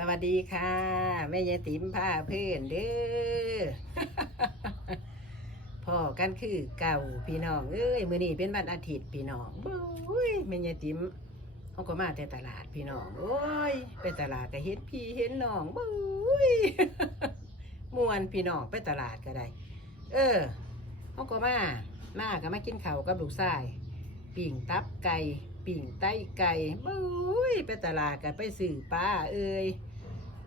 สวัสดีค่ะแม่ยายติ๋มผ้าเพื่อนเด้อพ่อกันคือเก่าพี่น้องเอ้ยมื้อนี้เป็นวันอาทิตย์พี่น้องบุ้ยแม่ยายติ๋มเขาก็มาแต่ตลาดพี่น้องโอ้ยไปตลาดก็เห็นพี่เห็นน้องบุ้ยมวนพี่น้องไปตลาดก็ได้ เออเขาก็มามาก็มากินข้าวกับลูกชายปิ่งตับไก่ปิ่งไตไก่บุ้ยไปตลาดกันไปซื้อปลาเอ้ย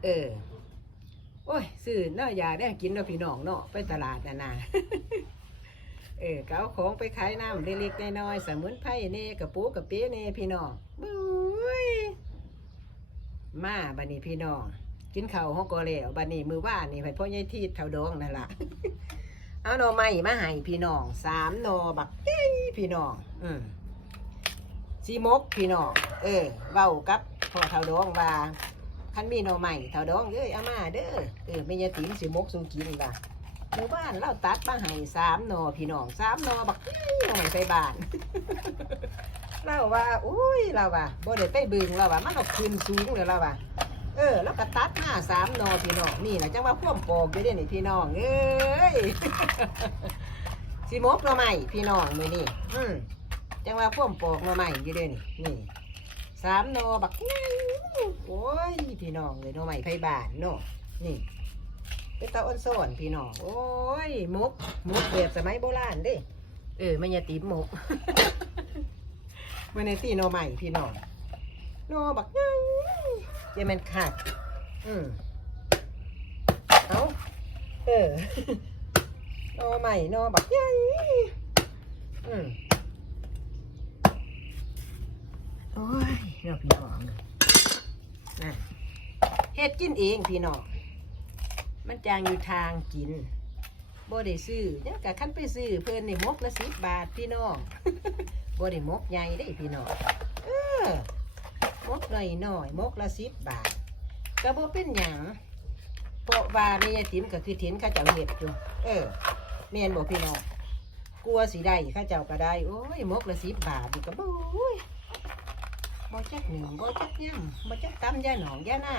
เออ โอ้ยซื้อเนาะอยากได้กินเนาะพี่น้องเนาะไปตลาดน่ะนะเออก็เอาของไปขายน้ำเล็กๆน้อยๆสมุนไพรเน่กระปูกระเป๊ะเน่พี่น้องบุ้ยมาบัดนี้พี่น้อง กินข้าวห้องก็แล้วบัดนี้มือว่านนี่ไปพ่อใหญ่ทีเท่าดองนั่นล่ะเอาหน่อไม้มาให้พี่น้องสามหน่อบักเย้พี่น้อง อืมสีมกพี่น้องเออเว้ากับพ่อเท่าดองว่า คันมีหน่อไม้เท่าดองเอ้ยเอามาเด้อเออไม่ยาติ๋มสีมกสูกินล่ะหมู่บ้านเราตัดมาให้สามหน่อพี่น้องสามหน่อบักหน่อไม้ใส่บ้านเราว่าอุ้ยเราว่าบ่ได้ไปบึงเราว่ามันเอาขึ้นสูงเลยเราว่าเออ แล้วก็ตัดมาสามหนอพี่น้องนี่นะจังว่าพ่วมปอกอยู่เด้นี่พี่น้องเอ้ยสิมกหน่อไม้พี่น้องมือนี่อืมจังว่าพ่วมปอกหน่อไม้อยู่เด้นี่นี่ สามหนอบักง่ายโอ้ยพี่น้องเลยหน่อไม้ไผ่บานเนาะนี่เป็นตาอ้นซ่อนพี่น้องโอ้ยมุกมุกแบบสมัยโบราณเด้เออไมันอย่าตีมุกมันในตีหน่อไม้พี่น้องหน่อบักง่ายเจะมันขาดอืมเอาเออนอใหม่นอบักใหญ่อืม โอ้ยเนาพี่น้องนะเฮ็ดกินเองพี่น้องมันจางอยู่ทางกินบ่ได้ซื้อเนี่ยกะขั้นไปซื้อเพิ่นนี่มกละสิบบาทพี่น้องบ่ได้มกใหญ่ได้พี่น้องเออมกหน่อยหน่อยมกละสิบบาทก็บ่เป็นหยังเพราะว่าแม่ยายติ๋มก็คือเห็นข้าเจ้าเห็ดอยู่เออแม่นบอกพี่น้องกลัวสีได้ข้าเจ้าก็ได้โอ้ยมกละสิบบาทนี่ก็บ่โอ้ย บ่จักหนึ่งบ่จักย่ำบ่จักตำย่าหนองย่าหน้า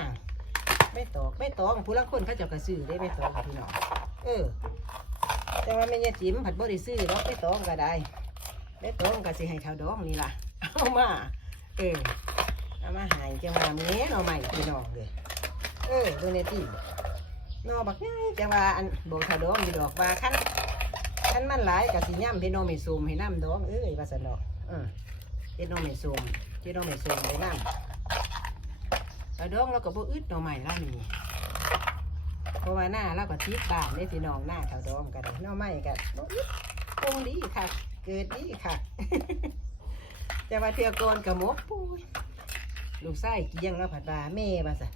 ไม่ตอกไม่ตองผู้ละคนเขาเจ้าก็ซื้อได้ไม่ตองพี่น้องเออ แต่ว่าแม่ยายติ๋มผัดบ่ได้ซื้อหรอกไม่ตองก็ได้ไม่ตองก็สิให้เท่าดองนี่ล่ะเอามาเออเอามาหายจะว่าแม่หน่อใหม่พี่น้องเลยเออดูในที่นอบักง่ายจะว่าอันโบทาดองอยู่ดอกว่าขั้นขั้นมันหลายกับสีย่ำพี่น้องไม่ซูมให้น้ำดองเอ้ยว่าสันดอกเออเฮ็ดน้องไม่ซูม เฮ็ดน้องไม่ซูมไปน้ำเอาดองเราก็บ่อึดหน่อใหม่ล่านี่เพราะว่าหน้าเราก็ทิศบ้านได้พี่น้องหน้าเท่าดองกันน่อใหม่กันบ่อึดคงดีค่ะ เกิดดีค่ะแต่ว่าเทือกอนกับมกปุ้ยลูกไส้เกียงแล้วผัดบาแม่ว่าสัน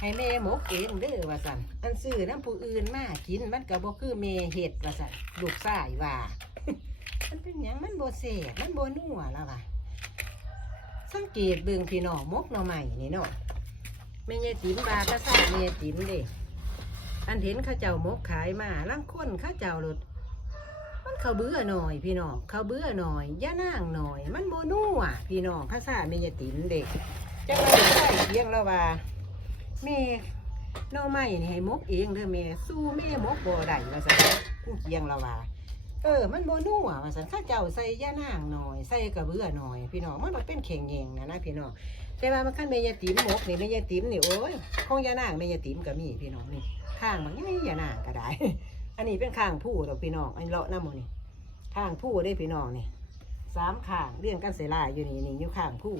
ให้แม่หมกเองเด้อว่าสันอันซื้อน้ำผู้อื่นมากินมันก็บ่คือแม่เห็ดว่าสันลูกไส้ว่า มันเป็นหยังมันโบเสบมันโบนัวแล้วว่ะ สังเกตเบิ่งพี่น้องมกหน่อใหม่นี่เนาะแม่ยายติ๋มบาก็ทราบแม่ยายติ๋มเด้อันเห็นข้าเจ้ามกขายมาลังคนข้าเจ้ารถมันเขาเบื่อหน่อยพี่น้องเขาเบื่อหน่อยย่านางหน่อย มันโบนัวพี่น้องภาษาเมยตินเด็กจะมาใส่เพียงแล้วว่าแม่น้องไม่นี่ให้มกเองเด้อแม่สู้แม่มกบ่ได้ว่าซั่นกู้เคียงแล้วว่า เออ มันโบนัวว่าซั่นข้าเจ้าใส่ย่านางหน่อย ใส่กระเบื่อหน่อย พี่น้อง มันบ่เป็นแข็งแยงนะนะพี่น้อง แต่ว่ามันขั้นเมยติมหมกนี่เมยติมนี่โอ้ยของย่านางเมยติมก็มีพี่น้องนี่ ข้างมันใหญ่ย่านางก็ได้ อันนี้เป็นข้างผู้ดอกพี่น้อง อันเลาะน้ำมันนี่ ข้างผู้ได้พี่น้องนี่สามข้างเรียงกันเสลายอยู่นี่นี่อยู่ข้างผู้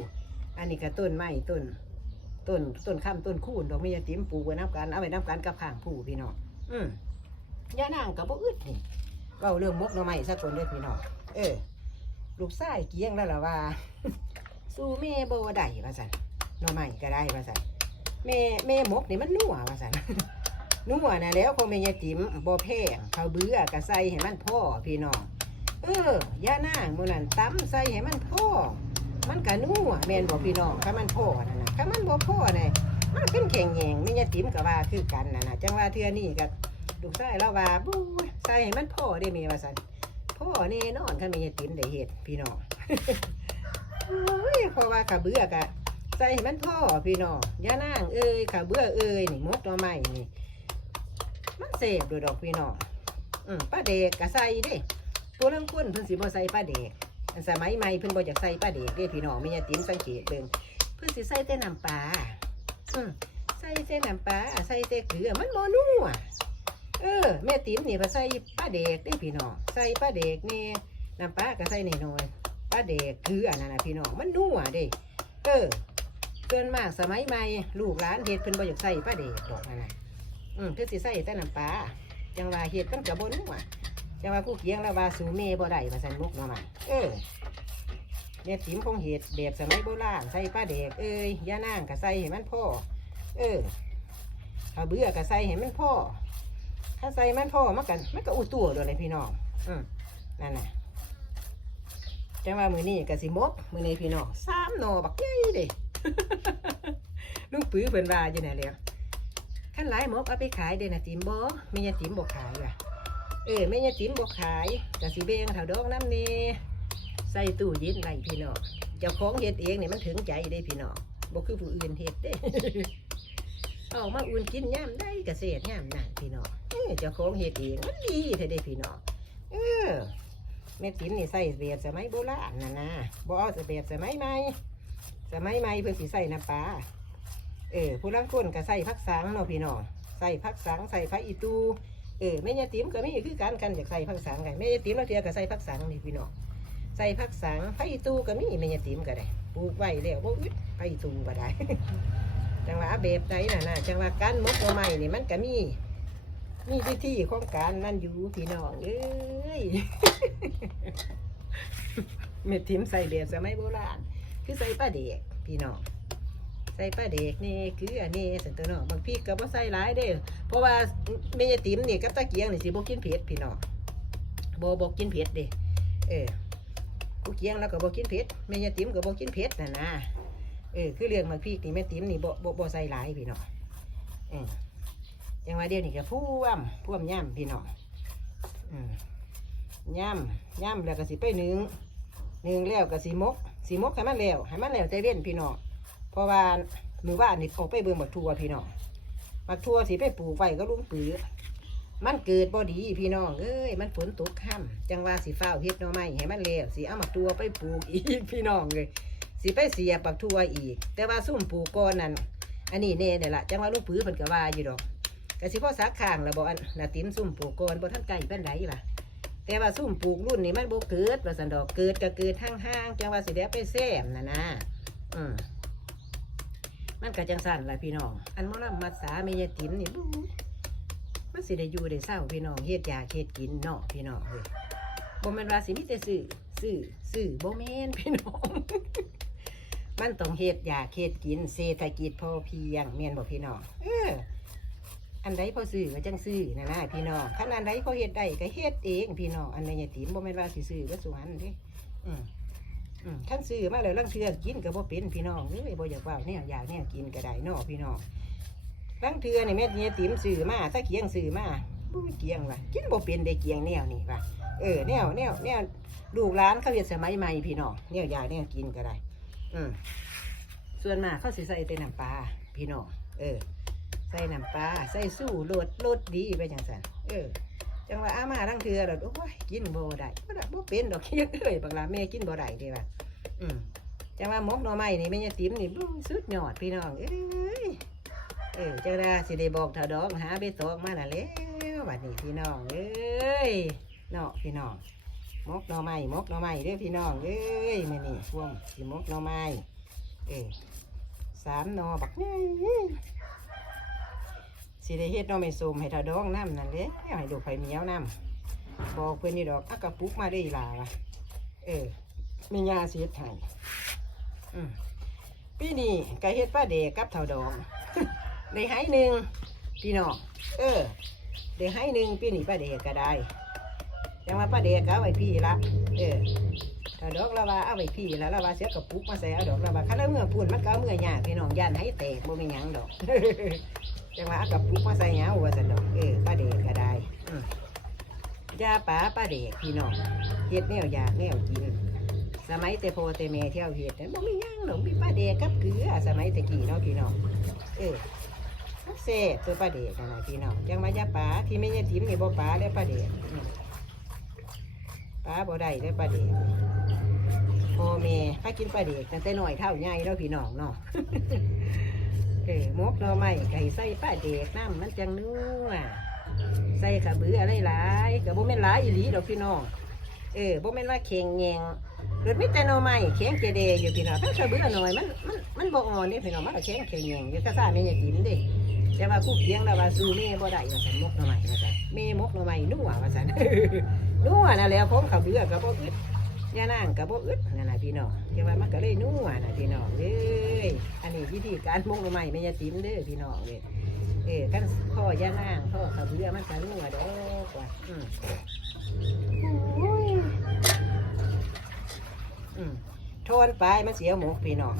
อันนี้ก็ต้นไม้ต้น ต้นต้นข้ามต้นคูนดอกไม้ยาติ๋มปลูกไว้น้ำกัน เอาไว้น้ำกันกับข้างผู้พี่น้อง อืมย่านางกับบ่อึดนี่ เว้าเรื่องมกหน่อไม้สักคนเด้อพี่น้องเออ ลูกชายเกี้ยงแล้วล่ะว่า สู้แม่บ่ได้ว่าซั่นหน่อไม้ก็ได้ว่าซั่นแม่แม่มกนี่มันนัวว่าซั่นนัวนะแล้วคงไม่ยายติ๋มบ่แพงเขาเบื่อกะใส่ให้มันพ่อพี่น้องเออย่านางโมนันตำใส่ให้มันพ่อมันกะนัวแม่นบ่พี่น้องถ้ามันพ่อนั่นน่ะถ้ามันบ่พ่อเนี่ยมันเป็นแข็งแยงไม่ยายติ๋มก็ว่าคือกันน่ะนะจังว่าเทื่อนี้กับ ลูกชายเราว่าบู้ยใส่ให้มันพ่อได้มีว่าซั่นพ่อแน่นอนคันไม่ยาติ๋มได้เฮ็ดพี่น้องโอ้ยเพราะว่ากะเบื่อกะใส่ให้มันพ่อพี่น้องย่านางเอ้ยขาเบื่อเอ้ยนี่มกหน่อไม้นี่มันเสพดยดอกพี่น้องอืมป้าเด็กก็ใส่เด้ตัวลังคนเพิ่นสิบ่ใส่ป้าเด็กสมัยใหม่เพิ่นบ่อยากใส่ป้าเด็กเด้พี่น้องม่ยาติ๋มสังเกตเบิ่งเพิ่นสิใส่แต่น้ำปลาอืมใส่แต่น้ำปลาใส่แต่เกลือมันบ่นัว เออแม่ติ๋มนี่ก็ใส่ป้าเด็กเด้พี่น้องใส่ป้าเด็กนี่น้ำปลาก็ใส่หน้อยๆป้าเด็กเกลือนั่นนะพี่น้องมันนัวเด้เออเกินมากสมัยใหม่ลูกหลานเฮ็ดเพิ่นบ่อยากใส่ป้าเด็กดอกนั่นน่ะอืมเพิ่นสิใส่แต่น้ำปลาจังว่าเฮ็ดมันก็บ่นัวจังว่าผู้เคียงแล้วว่าสูเมบ่ได้ว่าซั่นมุกเนาะมาเออแม่ติ๋มคงเฮ็ดแบบสมัยโบราณใส่ป้าเด็กเอ้ยย่านางก็ใส่ให้มันพ่อเออถ้าเบื่อก็ใส่ให้มันพ่อ ถ้าใส่มันพอมากันมันก็อุตัวโดวยเลยพี่น้องอืมนั่นน่ะจังว่ามือนี้ก็สิมกมือนี้พี่น้องสามหนอบักใหญ่เด้ลูกปื้อเพิ่นว่าอยู่ไหนแล้วขั้นหลายมกเอาไปขายเดนะติ๋มบ่แม่ยาติ๋มบ่ขายว่ะเออแม่ยาติ๋มบ่ขายก็สิแบ่งเท่าดอกน้ำนี่ใส่ตู้เย็นไว้พี่น้องเจ้าของเฮ็ดเองเนี่ยมันถึงใจเด้พี่น้องบ่คือผู้อื่นเฮ็ดเด้เอามาอุ่นกินย่ำได้กเกษตรย่ำนั่นพี่น้อง เจ้าของเฮ็ดเองมันดีแท้เด้พี่น้องเออแม่ติ๋มนี่ใส่แบบสมัยโบราณน่ะนะบ่เอาแบบสมัยใหม่สมัยใหม่เพิ่นสิใส่น้ำปลาเออผู้ลังคนก็ใส่ผักสังเนาะพี่น้องใส่ผักสังใส่ผักอีตูเออแม่ยาติ๋มก็มีคือกันกันอยากใส่ผักสังไงแม่ยาติ๋มแล้วเทียก็ใส่ผักสังนี่พี่น้องใส่ผักสังผักอีตูก็มีแม่ยาติ๋มก็ได้ปลูกไว้แล้วบ่อึดผักอีตูก็ได้จังหวะแบบใดน่ะนะจังหวะการมกตัวใหม่นี่มันก็มี มีวิธีของการมันอยู่พี่น้องเอ้ยเม็ดทิมใส่แบบสมัยโบราณคือใส่ปลาเด็กพี่น้องใส่ปลาเด็กนี่คืออันนี้สันตัวเนาะบางพี่ก็บ่ใส่หลายเด้อเพราะว่าแม่ยติมนี่กับตะเกียงนี่สิบ่กินเผ็ดพี่น้องบ่บ่กินเผ็ดเด้เออกูเกียงแล้วก็บ่กินเผ็ดแม่ยายติ๋มก็บ่กินเผ็ดน่ะนะเออคือเรื่องบางพี่นี่แม่ติมนี่บ่บ่บ่ใส่หลายพี่น้องเออ จังว่าเดี๋ยวนี้ก็พ่วมพ่วมย่ำพี่น้องอืมย่ำย่ำแล้วก็สิไปหนึ่งหนึ่งแล้วก็สีมกสีมกให้มันแล้วให้มันแล้วใจเว้นพี่น้องเพราะว่ามือว่านนี่ออกไปเบิ่งบักทัวพี่น้องบักทัวสิไปปลูกไว้ก็ลุงปือมันเกิดบ่ดีพี่น้องเอ้ยมันฝนตกค่ำจังว่าสีฟ้าเฮ็ดหน่อไม้ให้มันแล้วสีเอาบักทัวไปปลูกอีกพี่น้องเลยสิไปเสียบักทัวอีก แต่ว่าซุ่มปลูกก่อนนั่นอันนี้แน่เนี่ยละจังว่าลุงปือเพิ่นก็ว่าอยู่ดอก ก็สิพ่อสักข้างล้วบ่อันน่ะติ๋มซุ่มปลูกก่อนบ่ทันไกลปานใดล่ะ แต่ว่าซุ่มปลูกรุ่นนี้มันบ่เกิดว่าสันดอกเกิดก็เกิดห่างๆจังว่าสิเดียวไปแซมนะนะอืมมันก็จังสั่นล่ะพี่น้อง อันมอลำมัดสาเมยติ๋มนี่บูมันสิได้อยู่ได้เศร้าพี่น้องเฮ็ดยาเฮ็ดกินเนาะพี่น้องเฮ้ยบ่แม่นว่าสิมีแต่ซื้อซื้อซื้อบ่แม่นพี่น้องมันต้องเฮ็ดยาเฮ็ดกินเศรษฐกิจพอเพียงแม่นบ่พี่น้องเออ อันใดพอซื้อก็จังซื้อนะนะพี่น้องคันอันใดเขาเฮ็ดได้ก็เฮ็ดเองพี่น้องอันใดอย่าติมบ่แม่นว่าสิซื้อก็สวนเด้อืมอืมคันซื้อมาแล้วลังเทื่อกินก็บ่เป็นพี่น้องเอ้ยบ่อยากว่าแนวอยากแนวกินก็ได้เนาะพี่น้องลังเทื่อนี่แม่เนี่ยติ๋มซื้อมาถ้าเคียงซื้อมาบ่เกียงว่ะกินบ่เป็นได้เกียงแนวนี่ว่ะเออแนวแนวแนวลูกหลานเขาเฮ็ดสมัยใหม่พี่น้องแนวอยากแนวกินก็ได้อืมส่วนมากเขาสิใส่แต่น้ำปลาพี่น้องเออ ส่น้ำปลาใส่สู้รสรสดีไปจังสันเออจังว่าอามาทั้งเทือเราโอ้ยกินบ่ได้บ่ได้บ่เป็นดอกเคียเอ้ยบางลาแม่กินบ่ได้เด้ว่าอืมจังว่ามกหน่อไม้นี่แม่ยายติ๋มนี่บู้สุดยอดพี่น้องเอ้ยเออจังว่าสิได้บอกเท่าดอกหาใบตองมาน่ะแล้วบัดนี้พี่น้องเอ้ยเนาะพี่น้องมกหน่อไม้มกหน่อไม้เด้อพี่น้องเอ้ยมื้อนี้พวงสิมกหน่อไม้เออสามหน่อบักใหญ่ สิได้เฮ็ดน้อไม่สมให้เท่าดองน้ำนั่นเด้ให้ดูกไฟเมียวน้ำบอกเพื่อนนี่ดอกอากระปุกมาได้อีหลาวะเออมียาเฮ็ดให้อืมปีนี้ก็เฮ็ดป้าเด็กกับเท่าดองได้ให้หนึ่งพี่น้องเออได้ให้หนึ่งปีนี้ป้าเด็กก็ได้ยังว่าป้าเด็กก็เอาไว้พี่ละเออเท่าดอกละว่าเอาไว้พี่ละละว่าเสียกระปุกมาใส่เอาดอกละว่าคันแล้วเมื่อพูนมันก็เอเมื่อยากพี่น้องย่านให้แตกบ่มีหยังดอก จังว่าเอากับปุกมาใส่เหงาว่าสันดอกเออป้าเด็กก็ได้อืมยาป๋าป้าเด็กพี่น้องเฮ็ดแนวอยากแนวกิน สมัยแต่พ่อแต่แม่เที่ยวเฮ็ดนั้นบ่มีหยังหรอกมีปลาแดกกับเกลือสมัยตะกี้เนาะพี่น้องเออมันแซ่บตัวปลาแดกนั่นน่ะพี่น้องจังมายาปลาที่ไม่ยาติ๋มนี่บ่ปลาแล้วปลาแดกอืมปลาบ่ได้แล้วปลาแดกพ่อแม่พากินปลาแดกตั้งแต่น้อยเท่าใหญ่แล้วพี่น้องเนาะ เออมกหน่อไม้ไก่ใส่ปลาแดกน้ำมันจังนัวใส่ขาเบืออะไรหลายก็บ่แม่นหลายอีหลีดอกพี่น้องเออโบ่แม่นว่าเข่งแยงเกิดไม่แต่หน่อไม้แข็งเจเดอยู่พี่น้องถ้าขาเบือหน่อยมันมันมันบ่อ่อนนี่พี่น้องมันก็แข็งแข็งแยงอยู่ถ้าซ่าแม่อย่ากินด้แต่ว่าคู่เคียงแล้วว่าสู้แม่บ่ได้ว่าซั่นมกหน่อไม้ว่าซั่นแม่มกหน่อไม้นัวว่าซั่นนัวนั่นแหละผมขาเบือก็บ่อึดย่านางก็บ่อึดนั่นน่ะพี่น้องแต่ว่ามันก็เลยนัวน่ะพี่น้องเด้ยอันนี้วิ ธีการหมกหน่อไม้แม่ยาติมเด้อพี่น้องเด้อเออกันพ่อย่านางพ่อขาเบือมันก็นัวดอกว่าอืมอืมโทนไปมันเสียหมูพี่น้อง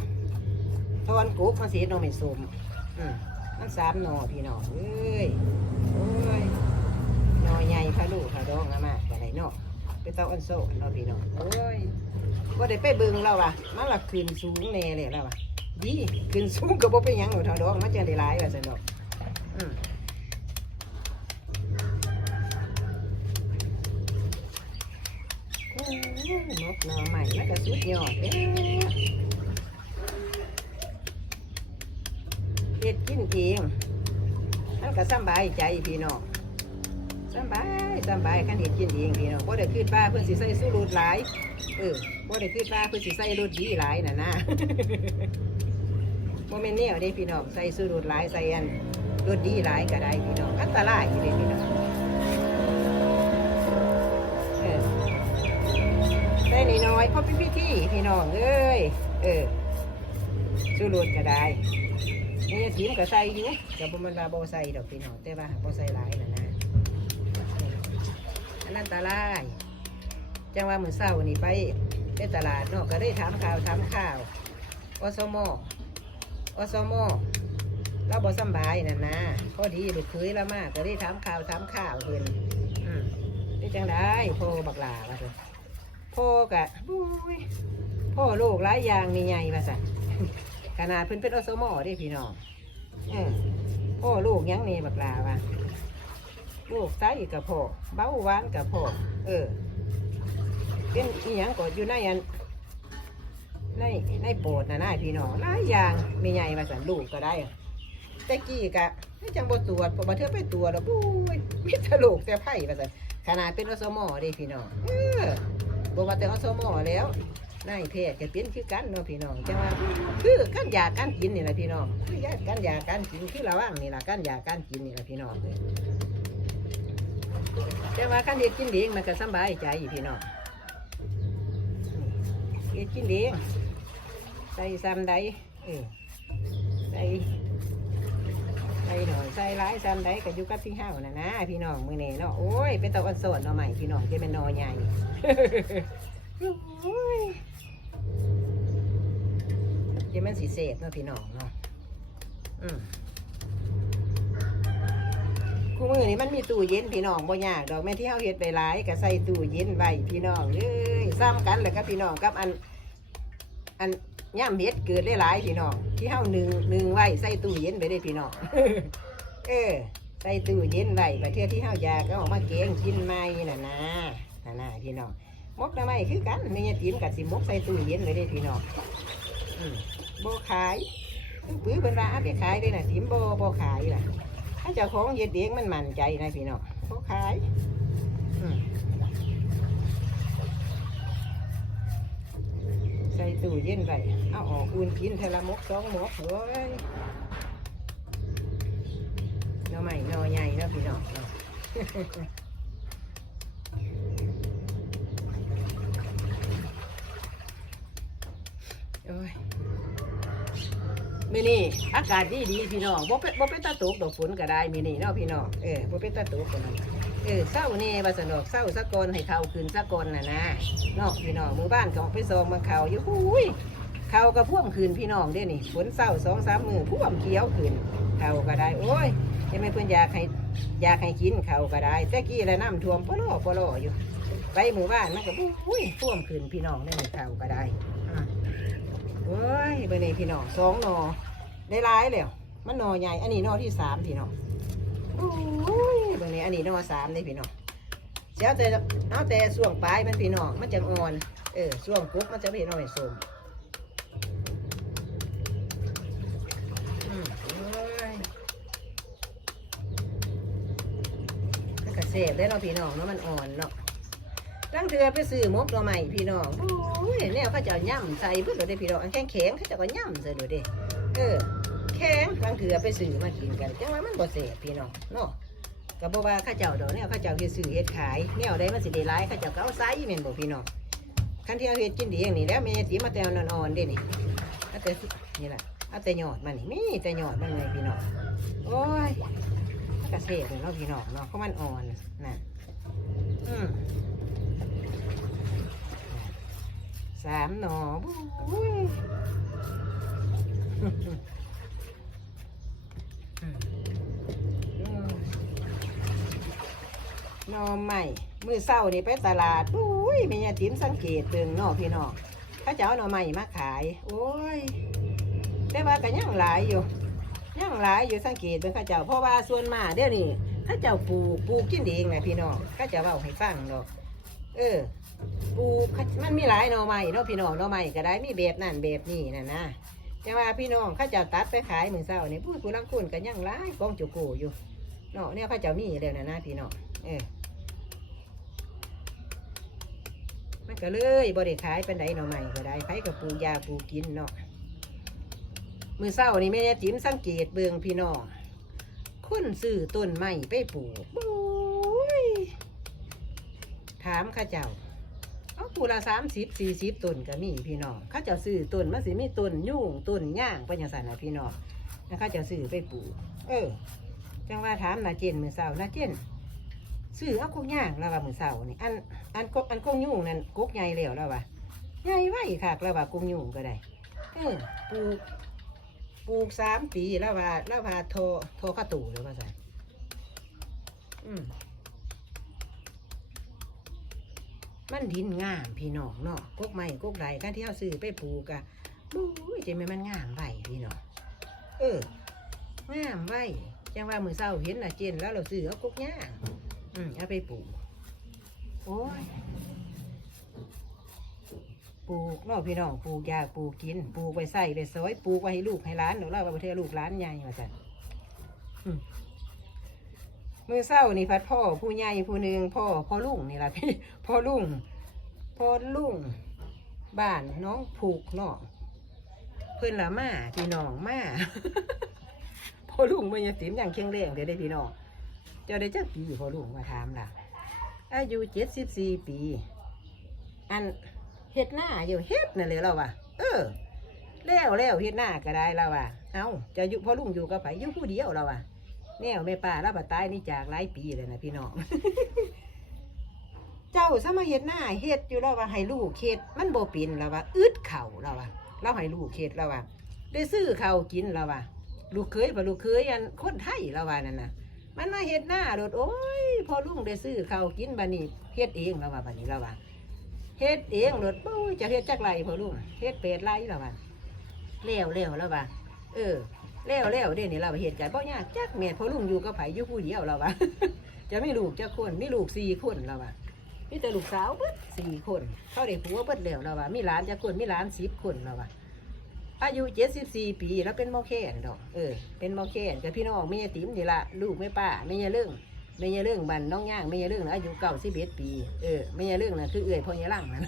โทนกุ๊บมันเสียหนอไม่สมอืมมันสามหนอพี่น้องเอ้ยโอ้ยหนอใหญ่พะลูกพะดองอะมากอะไรเนาะไปเต้าอันโซ่เนาะพี่น้องโอ้ยก็ได้ไปเบิ่งแล้วว่ะมันละขึ้นสูงแน่เลยแล้วว่ะ ดีขึ้นสูงก็บ่เป็นหยังหนูเท่าดองมันจะได้หลายว่าซั่นดอกอืมโอ้ยนกหน่อใหม่มันก็สุดยอดเด้เฮ็ดกินเองมันก็สำบายใจพี่น้องสำบายสำบายคันเฮ็ดกินเองพี่น้องบ่ได้ขึ้นป้าเพิ่นสิใส่สูตรหลายเออ บ่ได้ขึ้นป้าเพิ่นสิใส่รสดีหลายน่ะนะบ่แม่นแนวเด้พี่น้องใส่สูตรหลายใส่อันรสดีหลายก็ได้พี่น้องอันตรายอยู่เด้พี่น้องเออได้นิดน้อยๆเพราะเป็นพิธีพี่น้องเอ้ยเออชูรสก็ได้นี่ถิมก็ใส่อยู่แต่บ่มันว่าบ่ใส่ดอกพี่น้องแต่ว่าบ่ใส่หลายน่ะนะอันนั้นตรายจังว่ามื้อเช้านี่ไป ไปตลาดเนาะก็ได้ถามข่าวถามข่าวอสมอสมเราบ่สบายน่ะนะพอดีลูกเคยล้วมากก็ได้ถามข่าวถามข่าวเพิ่นอืมนี่จังได้พ่อบักลาว่าเพิ่นพ่อกะบุ้ยพ่อโลกหลายอย่างมีใหญ่มาสั่นขนาดเพิ่นเป็นอสมอเด้พี่น้องเออพ่อโลกยังนี่บักลาวะโรคไตกับพ่อเบ้าหวานกับพ่อเออ เป็นอีหยังก็อยู่ในอันในในโปรดนะนายพี่น้องหลายอย่างมีใหญ่มาสันลูกก็ได้ แต่กี้กะให้จังบ่ตรวจพอมาเทือไปตรวจแล้วบุ้ยมีแต่โรคแต่ไผ่มาสันขนาดเป็นอสมอเด้พี่น้องเออบอกว่าแต่เอาสมอแล้วนายแพทย์ก็เป็นคือกันเนาะพี่น้องจังว่าคือกันยาการกินนี่แหละพี่น้องคือยากันยาการกินคือระว่างนี่แหละกันยาการกินนี่แหละพี่น้องแต่ว่าการเฮ็ดกินเองมันก็สบายใจพี่น้อง เฮ็ดกินเองใส่ซ้ำใดเออใส่ใส่หน่อยใส่ร้ายซ้ำใดก็อยู่กับพี่ห้าวนะนะพี่น้องมือนี้เนาะโอ้ยเป็นตะวันสดเนาะใหม่พี่น้องจะเป็นนอใหญ่โอ้ยเกมันสีเสพเนาะพี่น้องเนาะอืม คู่มือนี่มันมีตู้เย็นพี่น้องบ่ยากดอกแม่ที่เฮาเฮ็ดไปหลายก็ใส่ตู้เย็นไว้พี่น้องเอ้ยซ้ำกันเลยครับพี่น้องกับอัน อันย่ำเฮ็ดเกิดได้หลายพี่น้องที่เฮาหนึ่งหนึ่งไว้ใส่ตู้เย็นไปได้พี่น้องเออใส่ตู้เย็นไว้ประเทศที่เฮาอยากก็ออกมาเกงกินใหม่น่ะนะน่ะนะพี่น้องมกทำไมคือกันไม่ยติมกับสิมกใส่ตู้เย็นเลยเด้พี่น้องอืมโบขายปื้อเป็นว่าเอาไปขายได้น่ะติมโบโบขายล่ะ ถ้าเจ้าของเย็ดเองมันมั่นใจนะพี่น้องโบขายใส่ตู้เย็นไปเอาออกอุ่นกินเทละมกสองมกเฮ้ยหน่อใหม่หน่อใหญ่แล้วพี่น้องเนาะโอ้ย มีนี่อากาศดีดีพี่น้องบ่เป็นบ่เป็นตาตกดอกฝนก็ได้มีนี่เนาะพี่น้องเออบ่เป็นตาตกก็นั่นเออเศร้านี่ว่าสนอกเศร้าสะกอนให้เขาคืนสะกอนน่ะนะเนาะพี่น้องมู่บ้านก็ออกไปซองมาเขาอยู่หูยเขาก็พ่วมคืนพี่น้องเด้นี่ฝนเศร้าสองสามมือพ่วมเขียวคืนเขาก็ได้โอ้ยจะไม่เพิ่นอยากให้อยากให้กินเขาก็ได้แต่กี้แล้วน้ำท่วมปลอปลออยู่ไปหมู่บ้านมันก็อุ้ยท่วมขึ้นพี่น้องได้ในข่าก็ได้ อ้ยเบอร์นี้พี่น้องสองหนอได้ร้ายแล้วมันหนอใหญ่ อันนี้หนอที่สามพี่น้องโอ้ยเบอร์นี้อันนี้หนอสามเลยพี่น้องเสียแต่เอาแต่ส่วงปลายมันพี่น้องมันจะอ่อน เออส่วงกุ๊บมันจะพี่น้องให้ส้มเสพได้เนาะพี่น้องเนาะมันอ่อนเนาะ ตั้งเถือไปซื้อมกตัวใหม่พี่น้องโอ้ยแนวเขาเจะย่ำใส่เพื่อเลยพี่น้องแข็งแข็งเขาเจะก็ย่ำใส่เลยเด้เออแข็งตั้งเถือไปซื้อมากินกันจังว่ามันบ่เสพพี่น้องเนาะก็บอกว่าข้าเจ้าดอกแนวเข้าเจ้าเฮ็ดซื้อเฮ็ดขายแนวใดมันสิได้หลายข้าเจ้าก็เอาไซส์แม่นบ่พี่น้องคันที่เอาเฮ็ดกินดีอย่างนี้แล้วแม่สิมาแต่เอาอ่อนๆเด้นี่เอาแต่สุนี่แหละเอาแต่หยอดมันนี่มีแต่หยอดมันเลยพี่น้องโอ้ยกระเสกเนาะพี่น้องเนาะเพราะมันอ่อนนะอืม สามหนอหนอใหม่มือเศร้านี่ไปตลาดอุ้ยแม่ยาติ๋มสังเกตเบิ่งนาะพี่น้องเขาจะเอาหน่อใหม่มาขาย โอ้ย แต่ว่าก็ยังหลายอยู่ยังหลายอยู่สังเกตเป็นข้าเจ้าเพราะว่าส่วนมาเดี๋ยวนี้ข้าเจ้าปลูกปลูกกินเองแหละพี่น้องข้าเจ้าเบาให้ฟังดอก เออ ปูมันมีหลายหน่อไม้เนาะพี่น้องหน่อไม้ก็ได้มีแบบนั่นแบบนี้นะนะแต่ว่าพี่น้องข้าเจ้าตัดไปขายมือเศร้านี่พูดผู้ลังคุณก็ยังหลายกองจุกูอยู่เนาะเนี่ยข้าเจ้ามีแล้วนะนะพี่น้องเออมันก็เลยบริขายเป็นไดหน่อไม้ก็ได้ใครก็ปูยาปูกินเนาะมือเศร้านี่แม่จิ๋มสังเกตเบืองพี่น้องคนซื้อต้นไม้ไปปลูก ถามข้าเจ้าเอาปูละสามสิบสี่สิบต้นก็มีพี่น้องข้าเจ้าซื้อต้นมันสิมีต้นยุ่งต้นย่างเป็นอย่างสันนะพี่น้องแล้วเข้าเจ้าซื้อไปปลูกเออ จังว่าถามนาเจนมือเศร้านาเจนซื้อเอากุกย่างแล้วว่ามือเศร้านี่อันอันกกอันกงยุ่งนั่นกุกใหญ่แล้วแล้วว่าใหญ่ไว้ค่ะแล้วว่ากุงยุ่งก็ได้เออปลูกปลูกสามปีแล้วว่าแล้วว่าโทโทข้าตู่หรือว่าไงอืม มันดินงามพี่น้องเนาะกกไม้กกไรการที่เอาซื้อไปปลูกอะบู้ยจะไม่มันงามไหวพี่น้องเอองามไหวจังว่ามือเศร้าเห็นน่ะเจนแล้วเราซื้อเอากกย่างอืมเอาไปปลูกโอ้ยปลูกเนาะพี่น้องปลูกยากปลูกกินปลูกไปใส่ไปซอยปลูกไว้ให้ลูกให้ร้านเดี๋ยวเราไปเทลูกร้านใหญ่มาจ้ะอืม มือเศร้านี่พัดพ่อผู้ใหญ่ผู้หนึ่งพ่อพ่อลุงนี่ล่ะพี่พ่อลุงพ่อลุงบ้านน้องผูกเนาะเพื่อนละมาพี่น้องมาพ่อลุงมันยังสิมอย่างเคียงแรงเดี๋ยวได้พี่น้องเจ้าได้เจักปีพ่อลุงมาถามล่ะอายุเจ็ดสิบสี่ปี อันเฮ็ดหน้าอยู่เฮ็ดนั่นเลยเราว่ะเออแล้วแล้วเฮ็ดหน้าก็ได้เราว่ะเอาจะอยู่พ่อลุงอยู่กับไผอยู่ผู้เดียวเราว่ะ แนวแม่ป้าราบัดตายนี่จากหลายปีเลยนะพี่น้อง เจ้าสมาเฮ็ดหน้าเฮ็ดอยู่แล้วว่าให้ลูกเฮ็ดมันบ่เป็นแล้วว่าอึดเข่าแล้วว่าเราให้ลูกเฮ็ดแล้วว่าได้ซื้อเขากินแล้วว่าลูกเคยบ่ลูกเคยอันคนไทยแล้วว่านั่นน่ะ มันมาเฮ็ดหน้าโดดโอ้ยพอลุงได้ซื้อเขากินบัดนี้เฮ็ดเองแล้วว่าบัดนี้แล้วว่าเฮ็ดเองโดดปุ้ยจะเฮ็ดจักไรพอลุงเฮ็ดเป็ดไรแล้วว่าแล้วแล้วแล้วว่าเออ แล้วแล้วเดี๋ยวนี้เราเห็นกันบ่ยากจักแม่พราะลุงอยู่กับไผอยู่ผู้เดียวเราวะจะไม่ลูกจักคนไมีลูกสี่คนเราวะมีแต่ลูกสาวเบิดสี่คนเขาได้ผัวเบิดแล้วเราวะมีหลานจักคนมีหลานสิบคนเราวะอายุเจ็ดสิบสี่ปีแล้วเป็นมอแคนดอกเออเป็นมอแคนกับพี่น้องไม่ยติ๋มนี่ละลูกไม่ป้าไม่ยเรื่องไม่ยเรื่องบันน้องย่างไม่ยเรื่องนะอายุเก้าสิบเอ็ดปีเออไม่ยเรื่องนะคือเอื่อยพ่อยาล่างนะ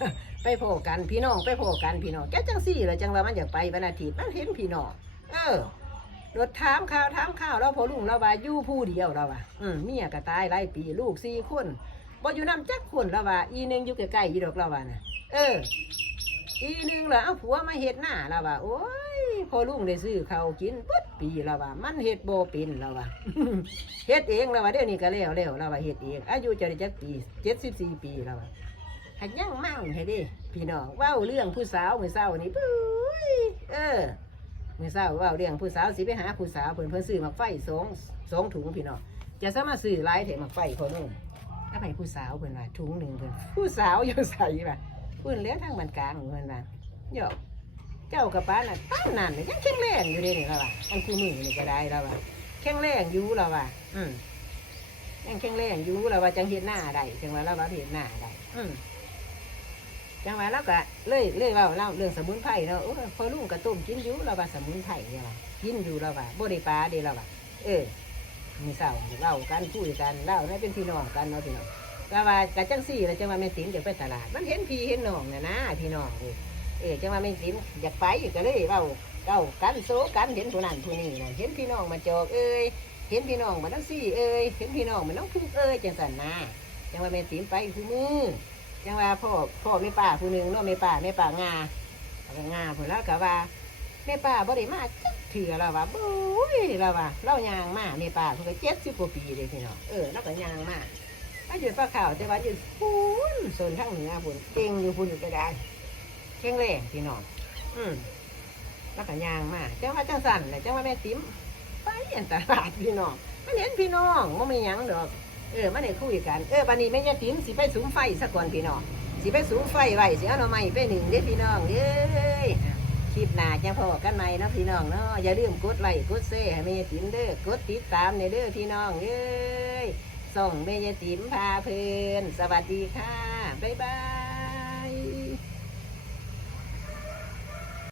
ไปพอกันพี่น้องไปพอกันพี่น้องแกจังสี่ละจังว่ามันอยากไปวันอาทิตย์มันเห็นพี่น้องเออ รถถามข่าวถามข่าวแล้วพอลุงเราว่าอยู่ผู้เดียวเราว่าอืมเมียก็ตายหลายปีลูกสี่คนบ่อยู่น้ำจักคนเราว่าอีหนึงอยู่ใกล้ๆอีดอกเราว่าน่ะเออ อีหนึงล่ะเอาผัวมาเฮ็ดหน้าเราว่าโอ้ยพอลุงได้ซื้อข้าวกินปึ๊ดปีเราว่ามันเฮ็ดบ่เป็นเราว่า เฮ็ดเองเราว่าเดี๋ยวนี้ก็แล้วแล้วเราว่าเฮ็ดเองอายุจะได้จักปีเจ็ดสิบสี่ปีเราว่าหักยังมั่งให้ดิพี่น้องเว้าเรื่องผู้สาวมื้อเช้านี่ปุ้ยเออ มื่อเช้าเว่าเรื่องผู้สาวสิไปหาผู้สาวเพิ่นเพิ่นซื้อหมักไฟสองสองถุงพี่น้องจะสามารถซื้อหลายเถอะหมักไฟพอนุ่งถ้าไปผู้สาวเพิ่นว่าถุงหนึ่งเพิ่นผู้สาวอยู่ใส่ว่าเพิ่นแล้วทางบ้านกลางเพิ่นว่าเดี๋ยวเจ้ากับป้าน่ะป้านนั่นน่ะยังแข็งแรงอยู่เด้นี่แล้วว่าอันคือมือนี่ก็ได้แล้วว่าแข็งแรงอยู่แล้วว่าอืมยังแข็งแรงอยู่แล้วว่าจังเฮ็ดหน้าได้จังว่าเราว่าเฮ็ดหน้าได้อืม จังว่าเราก็เลยเลยเว่าเล่าเรื่องสมุนไพรเนาโอ้พอลุงก็ต้มกินอยู่เราว่าสมุนไพรเนี่ยว่ากินอยู่แล้วว่าบ่ได้ปลาเด้แล้วว่าเออมีเศร้าเล่ากันคุยกันเล่าได้เป็นพี่น้องกันเนาะพี่น้องก็ว่ากะจังสี่แล้วจังว่าแม่ติ๋มจะไปตลาด มันเห็นพี่เห็นน้องน่ะนะพี่น้องเออเออจังว่าแม่ติ๋มอยากไปก็เลยเล่าเล่ากันโซกันเห็นผู้นั้นผู้นี้นะเห็นพี่น้องมาจอกเอ้ยเห็นพี่น้องมาทั้งสี่เอ้ยเห็นพี่น้องมาน้องทุกเอ้ยจังสันนะจังว่าแม่ติ๋มไปคือมือ จังว่าพ่อพ่อแม่ป้าผู้หนึ่งเนาะแม่ป้าแม่ป้างาเอาไปงาผู้แล้วก็ว่าแม่ป้าบ่ได้มาจักเถื่อแล้วว่าบุ้ยแล้วว่าเล่ายางมาแม่ป้าเพิ่นก็เจ็ดสิบกว่าปีเลยพี่น้องเออแล้วก็ยางมาถ้าอยู่ป้าข่าวแต่ว่าอยู่พูนโซนทางเหนือพุ่นเก่งอยู่พุ่นอยู่ก็ได้แข็งแรงพี่น้องอืมแล้วก็ยางมาจังว่าจังสั่นแหละจังว่าแม่ติ๋มไปอันตลาดพี่น้องมันเห็นพี่น้องมันไม่ยังดอก เออมาได้คุยกันเออบันนี้แม่ยายติ๋มสิไปสูงไฟสักก่อนพี่น้องสิไปสูงไฟไว้สิเอาหน่อไม้ไปหนึ่งเด้อพี่น้องเอ้ยคลิปหน้าจะพอกันไหม่นะพี่น้องเนาะอย่าลืมกดไลค์กดแชร์ให้แม่ยายติ๋มเด้อกดติดตามในเด้อพี่น้องเอ้ยส่งแม่ยายติ๋มพาเพลินสวัสดีค่ะบ๊ายบาย